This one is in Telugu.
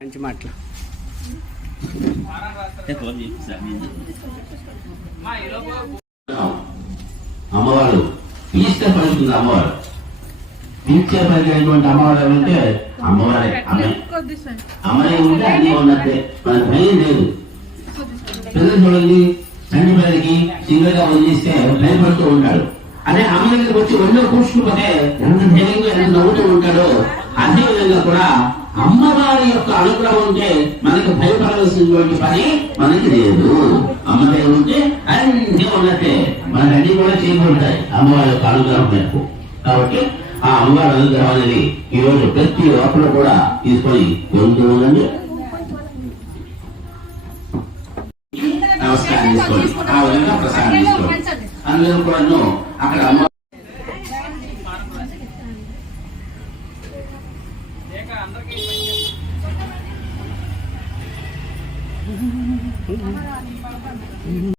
మంచి మాటలు అమ్మవారు తీస్తే పలుకుతుంది. అమ్మవారు తీర్చే పలికినటువంటి అమ్మవారు ఏమంటే అమ్మవారే. అమ్మాయి ఉంటే అన్ని ఉన్నట్టే, మన భయం లేదు. పిల్లలు చూడండి, చండి పిల్లలకి సింగల్గా వదిలిస్తే భయపడుతూ ఉంటాడు. అదే అమ్మ దగ్గరికి వచ్చి ఒళ్ళో కూర్చుకుపోతే ఎంత ధైర్యంగా ఎంత నవ్వుతూ ఉంటాడో, అదే విధంగా కూడా అమ్మవారి యొక్క అనుగ్రహం ఉంటే మనకి భయపడవలసినటువంటి పని మనకి లేదు. అమ్మ దగ్గర ఉంటే అన్ని ఉన్నట్టే, మనకన్నీ కూడా చేయబడతాయి అమ్మవారి యొక్క అనుగ్రహం మేరకు. కాబట్టి ఆ అమ్మవారి అనుగ్రహం అనేది ఈ రోజు ప్రతి ఒక్కరు కూడా తీసుకొని వెళ్తూ ఉండండి. నమస్కారం తీసుకోండి, ఆ విధంగా ప్రసాదం తీసుకోండి. అందరూ కూడా అక్కడ అమ్మ